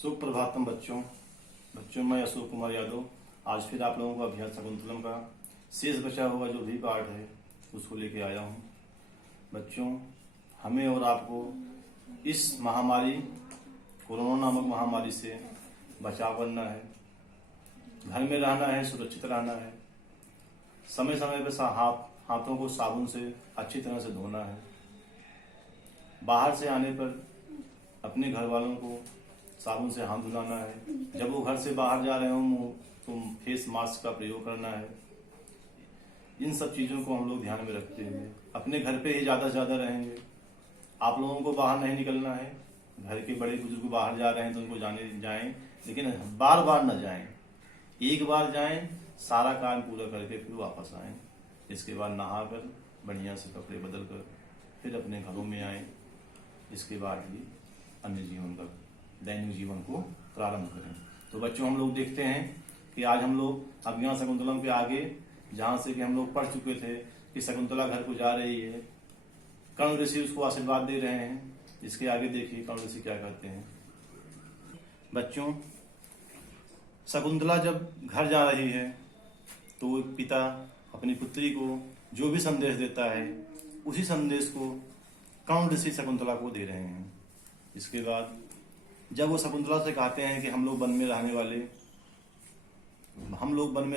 सुप्रभातम बच्चों मैं अशोक कुमार यादव आज फिर आप लोगों का अभ्यास शकुंतलम का शेष बचा हुआ जो भी पाठ है उसको लेके आया हूँ। बच्चों, हमें और आपको इस महामारी कोरोना नामक महामारी से बचाव करना है। घर में रहना है, सुरक्षित रहना है। समय समय पर हाथों को साबुन से अच्छी तरह से धोना है। बाहर से आने पर अपने घर वालों को साबुन से हाथ धुलाना है। जब वो घर से बाहर जा रहे हों तो फेस मास्क का प्रयोग करना है। इन सब चीजों को हम लोग ध्यान में रखते हुए अपने घर पे ही ज्यादा से ज्यादा रहेंगे। आप लोगों को बाहर नहीं निकलना है। घर के बड़े बुजुर्ग बाहर जा रहे हैं तो उनको जाएं, लेकिन बार बार न जाएं। एक बार जाएं, सारा काम पूरा करके फिर वापस आएं। इसके बाद नहाकर बढ़िया से कपड़े बदल कर फिर अपने घरों में आएं। इसके बाद ही अन्य जीवन का दैनिक जीवन को प्रारंभ करें। तो बच्चों, हम लोग देखते हैं कि आज हम लोग अभिज्ञान शकुंतलम के आगे जहां से कि हम लोग पढ़ चुके थे कि शकुंतला घर को जा रही है, कर्ण ऋषि उसको आशीर्वाद दे रहे हैं। इसके आगे देखिए कर्ण ऋषि क्या कहते हैं। बच्चों, शकुंतला जब घर जा रही है तो पिता अपनी पुत्री को जो भी संदेश देता है उसी संदेश को कर्ण ऋषि शकुंतला को दे रहे हैं। इसके बाद जब वो शकुंतला से कहते हैं कि हम लोग वन में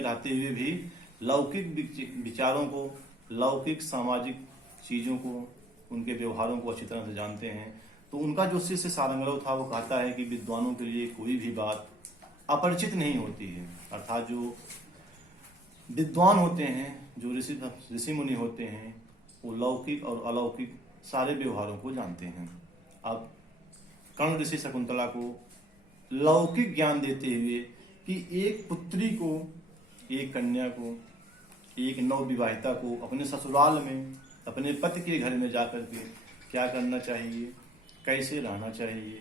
रहते हुए भी लौकिक विचारों को, लौकिक सामाजिक चीजों को, उनके व्यवहारों को अच्छी तरह से जानते हैं, तो उनका जो शिष्य सारंगलव था वो कहता है कि विद्वानों के लिए कोई भी बात अपरिचित नहीं होती है। अर्थात जो विद्वान होते हैं, जो ऋषि मुनि होते हैं, वो लौकिक और अलौकिक सारे व्यवहारों को जानते हैं। अब कर्ण ऋषि शकुंतला को लौकिक ज्ञान देते हुए कि एक पुत्री को, एक कन्या को, एक नवविवाहिता को अपने ससुराल में, अपने पति के घर में जाकर के क्या करना चाहिए, कैसे रहना चाहिए,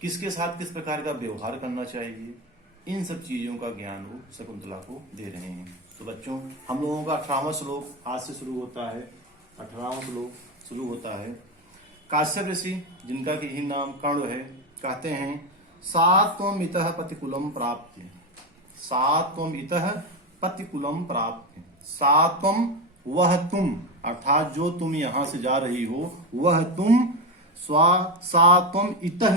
किसके साथ किस प्रकार का व्यवहार करना चाहिए, इन सब चीजों का ज्ञान वो शकुंतला को दे रहे हैं। तो बच्चों, हम लोगों का 18वां श्लोक आज से शुरू होता है। 18वां श्लोक शुरू होता है। काश्यप ऋषि, जिनका कि ही नाम कर्ण है, कहते हैं सात्वम इतः पतिकुलम प्राप्ति। सात्वम इतः पतिकुलम प्राप्ति। सात्वम वह तुम, अर्थात जो तुम यहाँ से जा रही हो वह तुम। सात्वम इतः,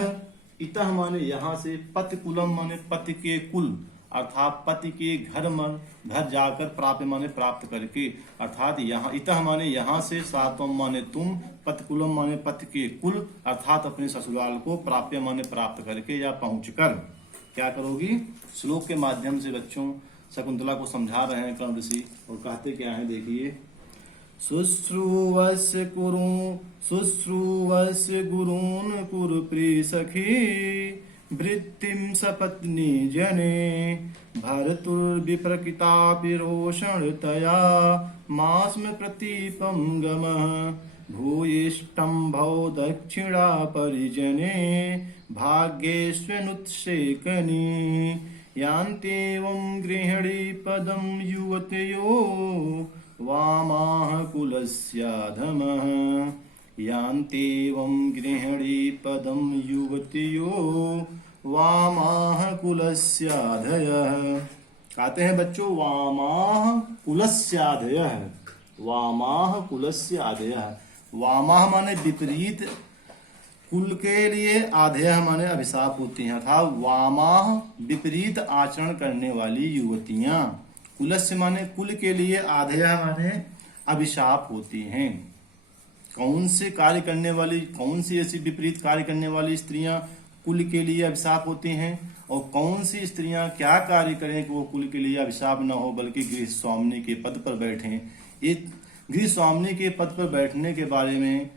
इतः माने यहाँ से, पतिकुलम माने पति के कुल, अर्थात पति के घर जाकर, प्राप्त माने प्राप्त करके, अर्थात यहाँ इतः माने यहाँ से, सात्वम माने तुम, पतिकुलम माने पति के कुल, अर्थात अपने ससुराल को, प्राप्य माने प्राप्त करके या पहुंचकर क्या करोगी। श्लोक के माध्यम से बच्चों शकुंतला को समझा रहे हैं कर्ण ऋषि, और कहते क्या है देखिए। शुश्रूवस्य गुरून् कुरु प्रिय सखी वृत्तिं सपत्नी जने भर्तुर्विप्रकृतापि रोषणतया मास्म प्रतीपं गमः भूयिष्ठं भव दक्षिणा परिजने भाग्येष्वनुत्सेकनी यान्त्येवं गृहिणी पदं युवतयो वामाः कुलस्याधमः। यान्त्येवं गृहिणी पदं युवतियो वामाः कुलस्याधयः। कहते हैं बच्चों वामाः कुलस्याधयः। वामाः कुलस्याधयः। वामाः माने विपरीत कुल के लिए, आधयः माने अभिशाप होती हैं, अर्थात वामाः विपरीत आचरण करने वाली युवतियां। कुलस्य माने कुल के लिए, आधयः माने अभिशाप होती हैं। कौन से कार्य करने वाली, कौन सी ऐसी विपरीत कार्य करने वाली स्त्रियां कुल के लिए अभिशाप होती हैं, और कौन सी स्त्रियां क्या कार्य करें कि वो कुल के लिए अभिशाप न हो बल्कि गृह स्वामिनी के पद पर बैठें। एक गृह स्वामिनी के पद पर बैठने के बारे में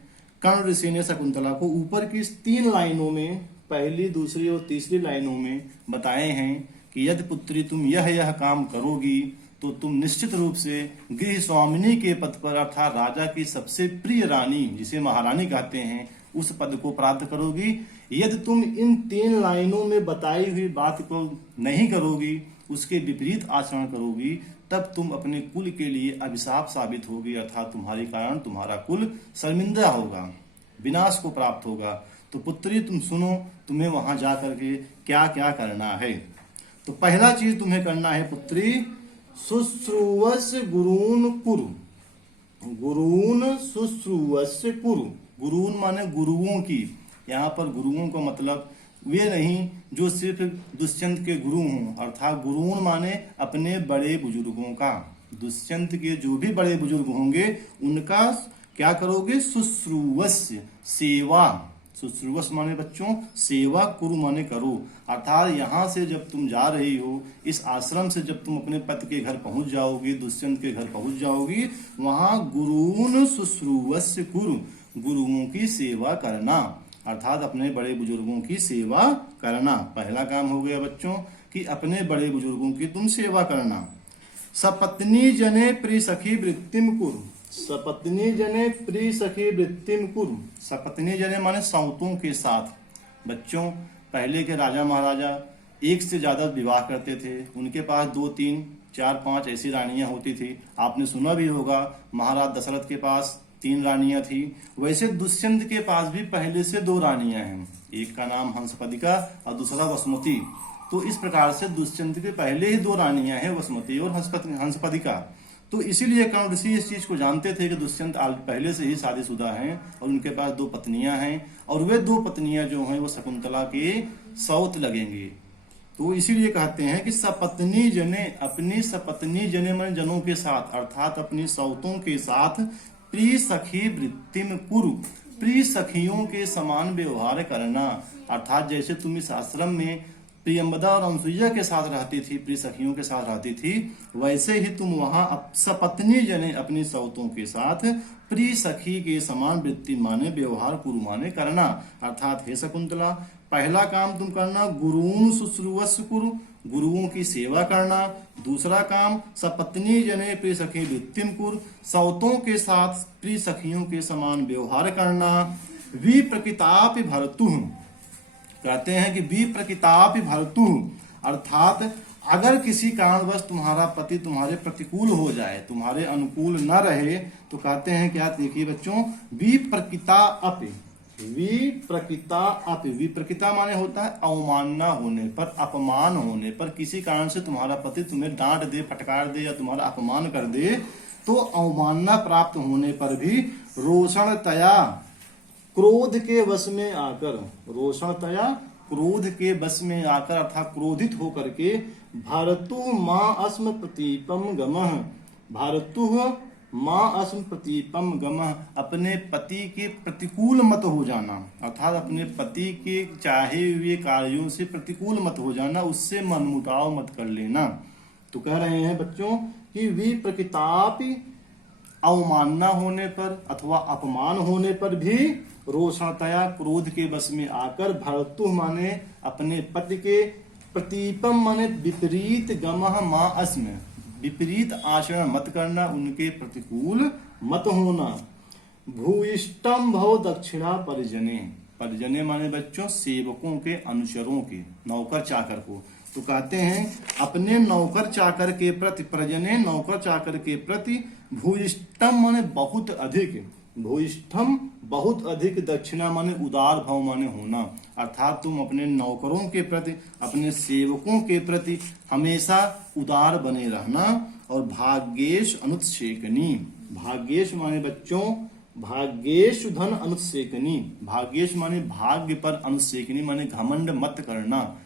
कर्ण ऋषि ने शकुंतला को ऊपर की 3 लाइनों में, पहली, दूसरी और तीसरी लाइनों में बताए हैं कि यदि पुत्री तुम यह काम करोगी तो तुम निश्चित रूप से गृह स्वामिनी के पद पर, अर्थात राजा की सबसे प्रिय रानी, जिसे महारानी कहते हैं, उस पद को प्राप्त करोगी। यदि तुम इन 3 लाइनों में बताई हुई बात को नहीं करोगी, उसके विपरीत आचरण करोगी, तब तुम अपने कुल के लिए अभिशाप साबित होगी, अर्थात तुम्हारे कारण तुम्हारा कुल शर्मिंदा होगा, विनाश को प्राप्त होगा। तो पुत्री तुम सुनो, तुम्हें वहां जा करके क्या क्या करना है। तो पहला चीज तुम्हें करना है पुत्री, शुश्रूवस्य गुरून् कुरु। गुरून् शुश्रूवस्य कुरु। गुरून् माने गुरुओं की। यहाँ पर गुरुओं का मतलब वे नहीं जो सिर्फ दुष्यंत के गुरु हों, अर्थात गुरून् माने अपने बड़े बुजुर्गों का। दुष्यंत के जो भी बड़े बुजुर्ग होंगे उनका क्या करोगे, शुश्रूवस्य सेवा। शुश्रूवस्य माने बच्चों सेवा, कुरु माने करो। अर्थात यहाँ से जब तुम जा रही हो, इस आश्रम से जब तुम अपने पति के घर पहुंच जाओगी, दुष्यंत के घर पहुंच जाओगी, वहां गुरून् शुश्रूवस्य कुरु, गुरुओं की सेवा करना, अर्थात अपने बड़े बुजुर्गों की सेवा करना। पहला काम हो गया बच्चों कि अपने बड़े बुजुर्गों की तुम सेवा करना। सपत्नी जने प्रिय सखी वृत्तिम कुरु। सपत्नी जने प्रिय सखी वृत्तिम कुरु। सपत्नी जने माने सौतों के साथ। बच्चों पहले के राजा महाराजा एक से ज्यादा विवाह करते थे, उनके पास 2, 3, 4, 5 ऐसी रानियां होती थी। आपने सुना भी होगा महाराज दशरथ के पास 3 रानियां थी। वैसे दुष्यंत के पास भी पहले से 2 रानियां हैं, एक का नाम हंसपदिका और दूसरा वसुमती। तो इस प्रकार से दुष्यंत के पहले ही 2 रानियां हैं, वसुमती और हंसपदिका। तो इसीलिए कर्ण ऋषि इस चीज को जानते थे कि दुष्यंत पहले से ही शादीशुदा हैं और उनके पास 2 पत्नियां हैं, और वे 2 पत्नियां जो हैं वो शकुंतला के सौत लगेंगे। तो इसीलिए कहते हैं कि सपत्नी जने, अपनी सपत्नी जने मन जनों के साथ, अर्थात अपनी सौतों के साथ प्रिय सखी वृत्तिम कुरु, प्रिय सखियों के समान व्यवहार करना। अर्थात जैसे तुम इस आश्रम में प्रियंबदा और अनसुईया के साथ रहती थी, प्रिय सखियों के साथ रहती थी, वैसे ही तुम वहां सपत्नी जने अपनी सौतों के साथ प्रिय सखी के समान वृत्ति माने व्यवहार कुरु माने करना। अर्थात हे शकुंतला, पहला काम तुम करना गुरून् शुश्रूवस्य कुरु, गुरुओं की सेवा करना। दूसरा काम सपत्नी जने प्रिय सखी वृत्तिम कुरु, सौतों के साथ प्रिय सखियों के समान व्यवहार करना। विप्रकृतापि भर्तुः, कहते हैं कि विप्रकृतापि भर्तुः, अर्थात अगर किसी कारणवश तुम्हारा पति तुम्हारे प्रतिकूल हो जाए, तुम्हारे अनुकूल न रहे, तो कहते हैं क्या, देखिए बच्चों, विप्रकृता अपि। विप्रकृता अपि, विप्रकृता माने होता है अवमानना होने पर, अपमान होने पर। किसी कारण से तुम्हारा पति तुम्हें डांट दे, फटकार दे या तुम्हारा अपमान कर दे, तो अवमानना प्राप्त होने पर भी रोषणतया, क्रोध के वश में आकर, रोषणतया क्रोध के वश में आकर, अर्थात क्रोधित होकर के, भारतु मां अस्म प्रतीपम गमः, भारतु मां अस्म प्रतीपम गमः, अपने पति के प्रतिकूल मत हो जाना, अर्थात अपने पति के चाहे हुए कार्यों से प्रतिकूल मत हो जाना, उससे मनमुटाव मत कर लेना। तो कह रहे हैं बच्चों कि विप्रकृतापि, अवमानना होने पर अथवा अपमान होने पर भी, रोषणतया क्रोध के वश में आकर, भर्तु माने अपने पति के, प्रतीपम माने विपरीत, गमः मां अस्म, विपरीत आचरण मत करना, उनके प्रतिकूल मत होना। भूयिष्ठम भव दक्षिणा परिजने, परिजने माने बच्चों सेवकों के, अनुचरों के, नौकर चाकर को। तो कहते हैं अपने नौकर चाकर के प्रति, परिजने नौकर चाकर के प्रति, भूयिष्ठम माने बहुत अधिक, भूयिष्ठम बहुत अधिक, दक्षिणा माने उदार भाव माने होना। अर्थात तुम अपने नौकरों के प्रति, अपने सेवकों के प्रति हमेशा उदार बने रहना। और भाग्येश अनुत्सेकनी, भाग्येश माने बच्चों, भाग्येश धन अनुत्सेकनी, भाग्येश माने भाग्य पर, अनुत्सेकनी माने घमंड मत करना,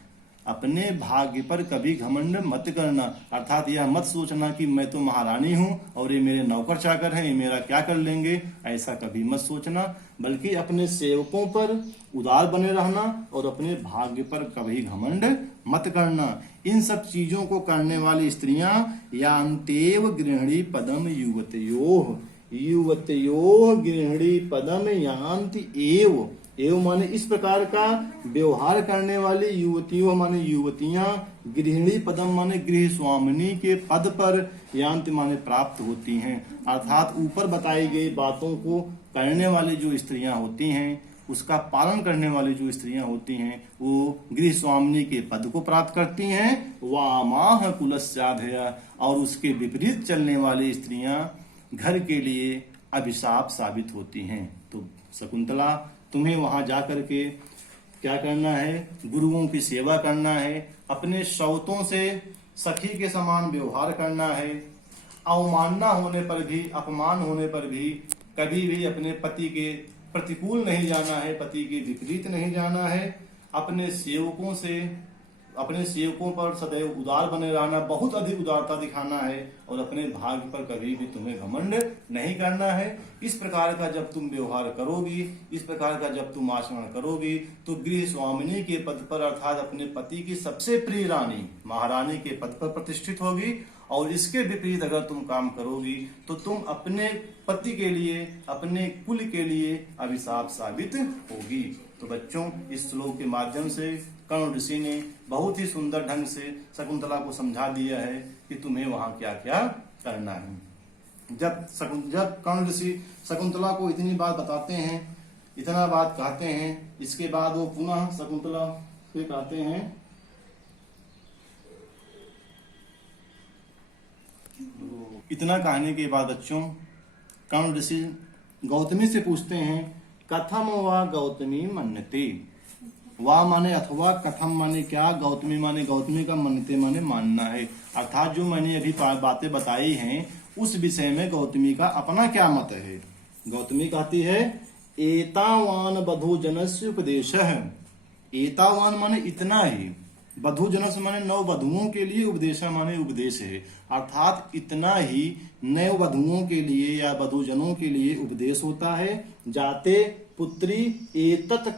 अपने भाग्य पर कभी घमंड मत करना। अर्थात यह मत सोचना कि मैं तो महारानी हूं और ये मेरे नौकर चाकर हैं, ये मेरा क्या कर लेंगे, ऐसा कभी मत सोचना। बल्कि अपने सेवकों पर उदार बने रहना और अपने भाग्य पर कभी घमंड मत करना। इन सब चीजों को करने वाली स्त्रियां यान्तेव गृहिणी पदम युवतयोः, युवतयोः गृहिणी पदम यान्ति एव, एवं माने इस प्रकार का व्यवहार करने वाली युवतियों माने युवतियां, गृहिणी पदम माने गृह स्वामिनी के पद पर, यान्ति माने प्राप्त होती हैं। अर्थात ऊपर बताई गई बातों को करने वाली जो स्त्रियां होती हैं, उसका पालन करने वाली जो स्त्रियां होती हैं, वो गृह स्वामिनी के पद को प्राप्त करती हैं। वामाह कुलस्याधया, और उसके विपरीत चलने वाली स्त्रियां घर के लिए अभिशाप साबित होती हैं। तो शकुंतला, तुम्हें वहां जा करके क्या करना है, गुरुओं की सेवा करना है, अपने सौतों से सखी के समान व्यवहार करना है, अवमानना होने पर भी, अपमान होने पर भी कभी भी अपने पति के प्रतिकूल नहीं जाना है, पति के विपरीत नहीं जाना है, अपने सेवकों पर सदैव उदार बने रहना, बहुत अधिक उदारता दिखाना है और अपने भाग्य पर कभी भी तुम्हें घमंड नहीं करना है। इस प्रकार का जब तुम व्यवहार करोगी, इस प्रकार का जब तुम आचरण करोगी, तो गृह स्वामिनी के पद पर अर्थात अपने पति की सबसे प्रिय रानी महारानी के पद पर प्रतिष्ठित होगी। और इसके विपरीत अगर तुम काम करोगी तो तुम अपने पति के लिए, अपने कुल के लिए अभिशाप साबित होगी। तो बच्चों, इस श्लोक के माध्यम से कर्ण ऋषि ने बहुत ही सुंदर ढंग से शकुंतला को समझा दिया है कि तुम्हें वहां क्या क्या करना है। जब कर्ण ऋषि शकुंतला को इतनी बात बताते हैं, इतना बात कहते हैं, इसके बाद वो पुनः शकुंतला से कहते हैं इतना कहने के बाद बच्चों कर्ण ऋषि गौतमी से पूछते हैं, कथम वा गौतमी मन्यते। वा माने अथवा, कथम माने क्या, गौतमी माने गौतमी का, मन्यते माने मानना है। अर्थात जो मैंने अभी बातें बताई हैं उस विषय में गौतमी का अपना क्या मत है। गौतमी कहती है, एतावान बधू जनस्य उपदेशः। एतावान माने इतना ही, बधू जनस माने नव वधुओं के लिए, उपदेशा माने उपदेश है। अर्थात इतना ही नव वधुओं के लिए या वधुजनों के लिए उपदेश होता है। जाते पुत्री एतत्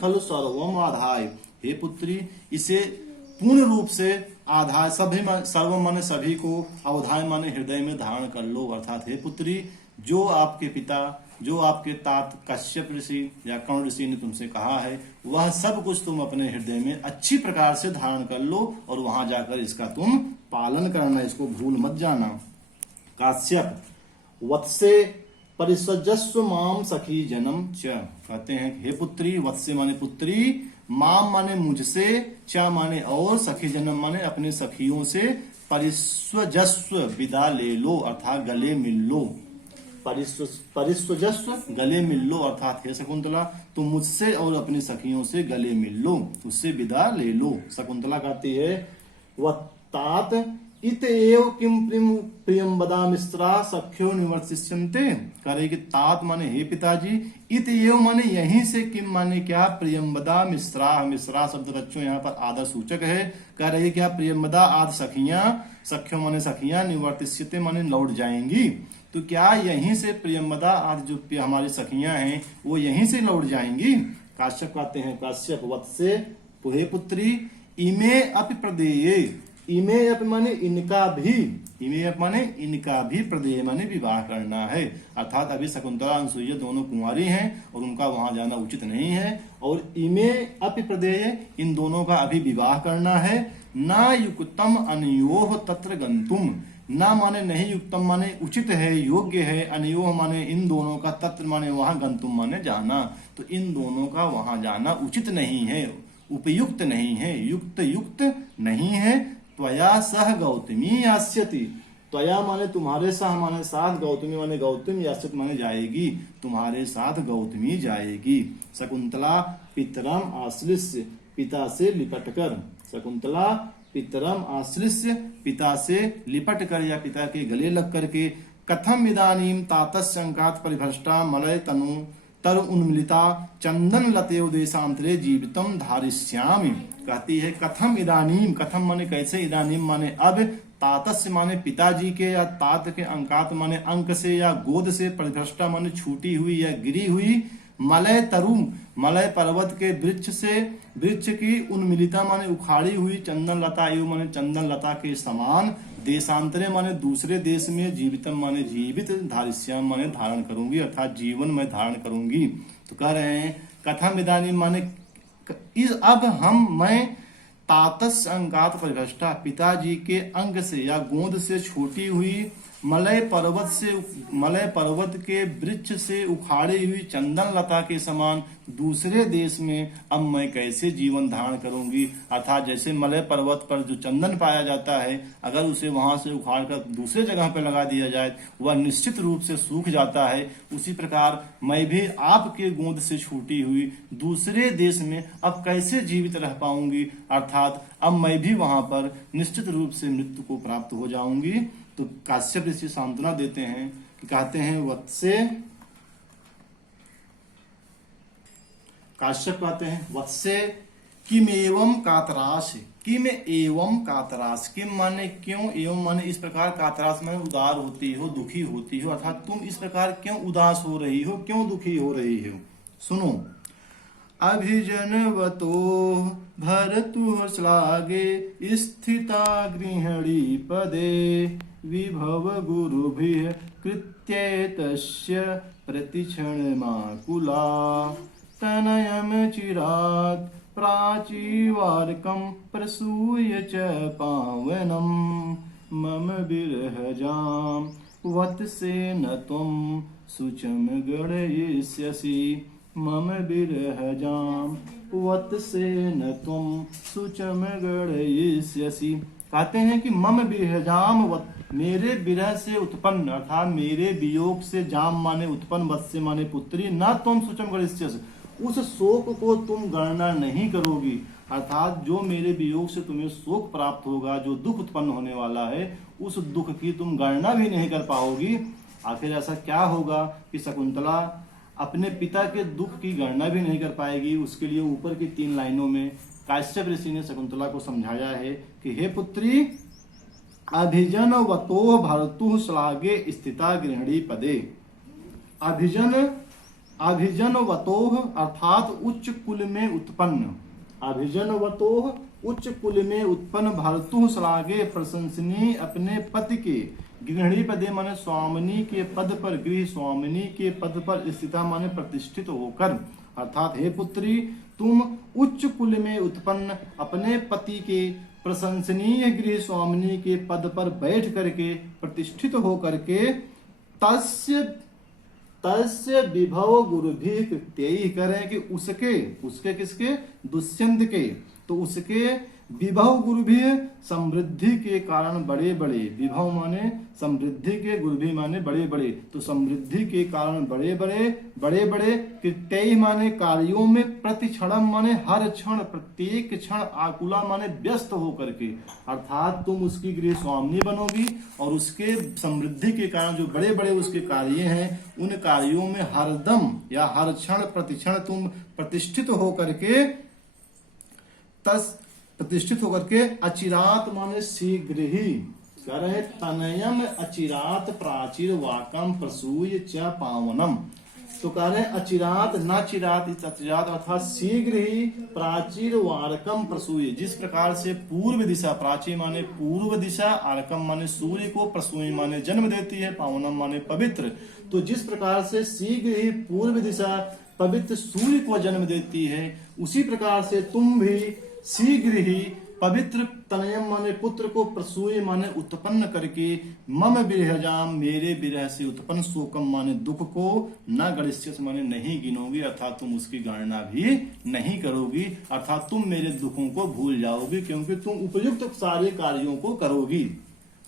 खलु सर्वम आधाय। हे पुत्री, इसे पूर्ण रूप से आधार, सभी सर्वम माने सभी को, अवधाय माने हृदय में धारण कर लो। अर्थात हे पुत्री, जो आपके पिता, जो आपके तात कश्यप ऋषि या कर्ण ऋषि ने तुमसे कहा है वह सब कुछ तुम अपने हृदय में अच्छी प्रकार से धारण कर लो और वहां जाकर इसका तुम पालन करना, इसको भूल मत जाना। काश्यप वत्से परिसजस्व माम सखी जन्म च। कहते हैं हे पुत्री, वत्से माने पुत्री, माम माने मुझसे, च माने और, सखी जन्म माने अपने सखियों से, परिस्वजस्व विदा ले लो अर्थात गले मिल लो। परिस्वजस्व गले मिल लो अर्थात हे शकुंतला, तुम मुझसे और अपनी सखियों से गले मिल लो, उससे विदा ले लो। शकुंतला कहती है, वत्तात इत एव किम प्रियम बदा मिश्रा सख्यो निवर्तिष्यन्ते। कह रहे कि तात माने हे पिताजी, इत एव माने यहीं से, किम माने क्या, प्रियम बदा मिश्रा। मिश्रा शब्द बच्चों यहाँ पर आदर सूचक है। कह रहे क्या, प्रियम बदा आद सखियां, सख्यो माने सखियां, निवर्तिष्यते माने लौट जाएंगी। तो क्या यहीं से प्रियमदा आज जो हमारी सखियां हैं वो यहीं से लौट जाएंगी। काश्यप कहते हैं, काश्यप वत्से हे पुत्री, इमे अपि प्रदेये। इमे अप माने इनका भी, इमे अप माने इनका भी, प्रदेय माने विवाह करना है। अर्थात अभी शकुंतला अनसुईया दोनों कुंवारी हैं और उनका वहां जाना उचित नहीं है। और इमे अपि प्रदेय, इन दोनों का अभी विवाह करना है। ना युक्तम अनयोह तत्र गंतुम। ना माने नहीं, युक्तम माने उचित है, योग्य है, अनयोह माने इन दोनों का, तत्र माने वहां, गंतुम माने जाना। तो इन दोनों का वहां जाना उचित नहीं है, उपयुक्त नहीं है, युक्त नहीं है। त्वया सह गौतमी यास्यति। त्वया माने तुम्हारे साथ, माने साथ, गौतमी माने गौतम, यास्यति माने जाएगी, तुम्हारे साथ गौतमी जाएगी। शकुंतला पितरम आश्लिष्य, पिता से लिपट कर। शकुंतला पितरम आश्लिष्य, पिता से लिपट कर या पिता के गले लग करके, कथम इदानीम तातस्यंकात परिभ्रष्टा मलय तनु तर उन्मिलिता चंदन लते देशांतरे जीवितम धारिष्यामि। कहती है कथम इदानीम, कथम माने कैसे, इदानीम माने अब, तातस्य माने पिताजी के या तात के, अंकात माने अंक से या गोद से, परिभ्रष्टा माने छूटी हुई या गिरी हुई, मलय तरु मलय पर्वत के वृक्ष से, वृक्ष की उन्मिलिता माने उखाड़ी हुई, चंदन लता एवं माने चंदन लता के समान, देशांतरे माने दूसरे देश में, जीवितम माने जीवित, धारिष्याम माने धारण करूंगी अर्थात जीवन में धारण करूंगी। तो कह रहे हैं कथम इदानीम माने अब मैं तातस्य अंगात परिभ्रष्टा, पिताजी के अंग से या गोद से छोटी हुई मलय पर्वत के वृक्ष से उखाड़ी हुई चंदन लता के समान दूसरे देश में अब मैं कैसे जीवन धारण करूंगी। अर्थात जैसे मलय पर्वत पर जो चंदन पाया जाता है, अगर उसे वहां से उखाड़ कर दूसरे जगह पर लगा दिया जाए वह निश्चित रूप से सूख जाता है, उसी प्रकार मैं भी आपके गोद से छूटी हुई दूसरे देश में अब कैसे जीवित रह पाऊंगी। अर्थात अब मैं भी वहां पर निश्चित रूप से मृत्यु को प्राप्त हो जाऊंगी। तो काश्यप ऋषि सांत्वना देते हैं कि कहते हैं वत्से, काश्यप कहते हैं वत्से किम एवं कातरास, किम एवं कातरास, किम माने क्यों, एवं माने इस प्रकार, कातरास माने उदार होती हो, दुखी होती हो। अर्थात तुम इस प्रकार क्यों उदास हो रही हो, क्यों दुखी हो रही हो। सुनो, अभिजनवतो भरतु श्लाघे स्थिता गृहिणी पदे विभव गुरुभिः कृत्येतस्य प्रतिक्षणमाकुला तनयं चिरात् प्राचीवार्कं प्रसूय च पावनं मम विरहजां वत्सेन त्वं शुचं गणयिष्यसि मम विरहजां वत्सेन त्वं शुचं गणयिष्यसि। कहते हैं कि मम विरहजाम वत्, मेरे विरह से उत्पन्न अर्थात मेरे वियोग से, जाम माने उत्पन्न, वत्स्य माने पुत्री, न तुम शुचम गणिष्यसि, उस शोक को तुम गणना नहीं करोगी। अर्थात जो मेरे वियोग से तुम्हें शोक प्राप्त होगा, जो दुख उत्पन्न होने वाला है, उस दुख की तुम गणना भी नहीं कर पाओगी। आखिर ऐसा क्या होगा कि शकुंतला अपने पिता के दुख की गणना भी नहीं कर पाएगी। उसके लिए ऊपर की 3 लाइनों में काश्यप ऋषि ने शकुंतला को समझाया है कि हे पुत्री, अभिजनवतो भर्तुः श्लाघे स्थिता गृहिणी पदे। अभिजनवतोः अर्थात उच्च कुल में उत्पन्न, अभिजनवतोः उच्च कुल में उत्पन्न, भर्तुः श्लाघे प्रशंसनीय अपने पति के, गृहिणी पदे माने स्वामिनी के पद पर, गृह स्वामिनी के पद पर, स्थिता माने प्रतिष्ठित होकर। अर्थात हे पुत्री, तुम उच्च कुल में उत्पन्न अपने पति के प्रशंसनीय गृह स्वामिनी के पद पर बैठ करके, प्रतिष्ठित हो करके, तस्य विभव गुरुभिः कृत्यैः करें कि उसके किसके, दुष्यंत के, तो उसके विभव गुरुभिः समृद्धि के कारण बड़े बड़े, विभव माने समृद्धि के, गुरुभिः माने बड़े बड़े, तो समृद्धि के कारण बड़े बड़े कृत्यैः माने कार्यों में, प्रतिक्षणम माने हर क्षण, प्रत्येक क्षण, आकुला माने व्यस्त होकर के। अर्थात तुम उसकी गृह स्वामिनी बनोगी और उसके समृद्धि के कारण जो बड़े बड़े उसके कार्य हैं, उन कार्यों में हरदम या हर क्षण प्रतिक्षण तुम प्रतिष्ठित होकर के अचिरात माने शीघ्र ही, करे तनयम अचिरात प्राचीर वाकम प्रसूय च पावनम। तो कह रहे अचिरात, न चिरात, इस अचिरात अर्थात शीघ्र ही, प्राचीर वारकम प्रसूय, जिस प्रकार से पूर्व दिशा, प्राची माने पूर्व दिशा, आरकम माने सूर्य को, प्रसूय माने जन्म देती है, पावनम माने पवित्र। तो जिस प्रकार से शीघ्र ही पूर्व दिशा पवित्र सूर्य को जन्म देती है, उसी प्रकार से तुम भी शीघ्र ही पवित्र तनयम माने पुत्र को, प्रसूय माने उत्पन्न करके, मम विरहजाम मेरे विरह से उत्पन्न, शोकम माने दुख को, न गणिष्यसि माने नहीं गिनोगी, अर्थात तुम उसकी गणना भी नहीं करोगी। अर्थात तुम मेरे दुखों को भूल जाओगी, क्योंकि तुम उपयुक्त सारे कार्यों को करोगी।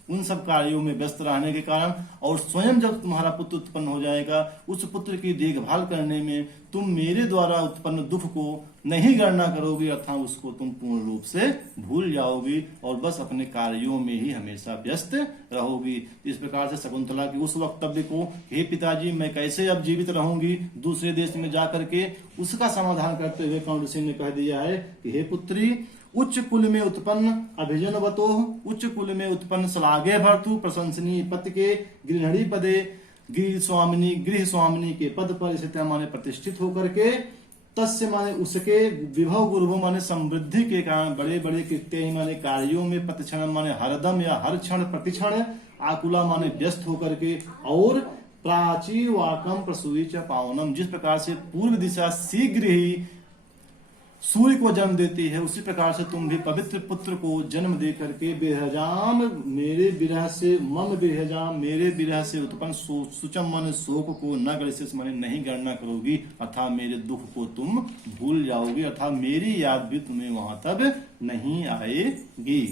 उन सब कार्यों में व्यस्त रहने के कारण, और स्वयं जब तुम्हारा पुत्र उत्पन्न हो जाएगा, उस पुत्र की देखभाल करने में तुम मेरे द्वारा उत्पन्न दुख को नहीं गणना करोगी, अर्थात उसको तुम पूर्ण रूप से भूल जाओगी और बस अपने कार्यों में ही हमेशा व्यस्त रहोगी। इस प्रकार से शकुंतला की उस वक्तव्य को, हे पिताजी मैं कैसे अब जीवित रहूंगी दूसरे देश में जाकर के, उसका समाधान करते हुए कर्ण ऋषि ने कह दिया है कि हे पुत्री, उच्च कुल में उत्पन्न अभिजनवतो, उच्च कुल में उत्पन्न श्लाघे भर्तु प्रशंसनीय पति के, गृहिणी पदे गृह स्वामिनी के पद पर स्थित माने प्रतिष्ठित होकर के, तस्य माने उसके, विभव गुरुभव माने समृद्धि के कारण बड़े बड़े कृत्य माने कार्यों में, प्रतिक्षण माने हरदम या हर क्षण प्रतिक्षण, आकुला माने व्यस्त होकर के, और प्राचीर वाकम प्रसूय च पावनम, जिस प्रकार से पूर्व दिशा शीघ्र ही सूर्य को जन्म देती है, उसी प्रकार से तुम भी पवित्र पुत्र को जन्म दे करके बेहजाम मेरे विरह से मम बेहजाम मेरे विरह से उत्पन्न सुचम मन शोक को न गणित मन नहीं गणना करोगी, अर्थात मेरे दुख को तुम भूल जाओगी, अर्थात मेरी याद भी तुम्हें वहां तक नहीं आएगी।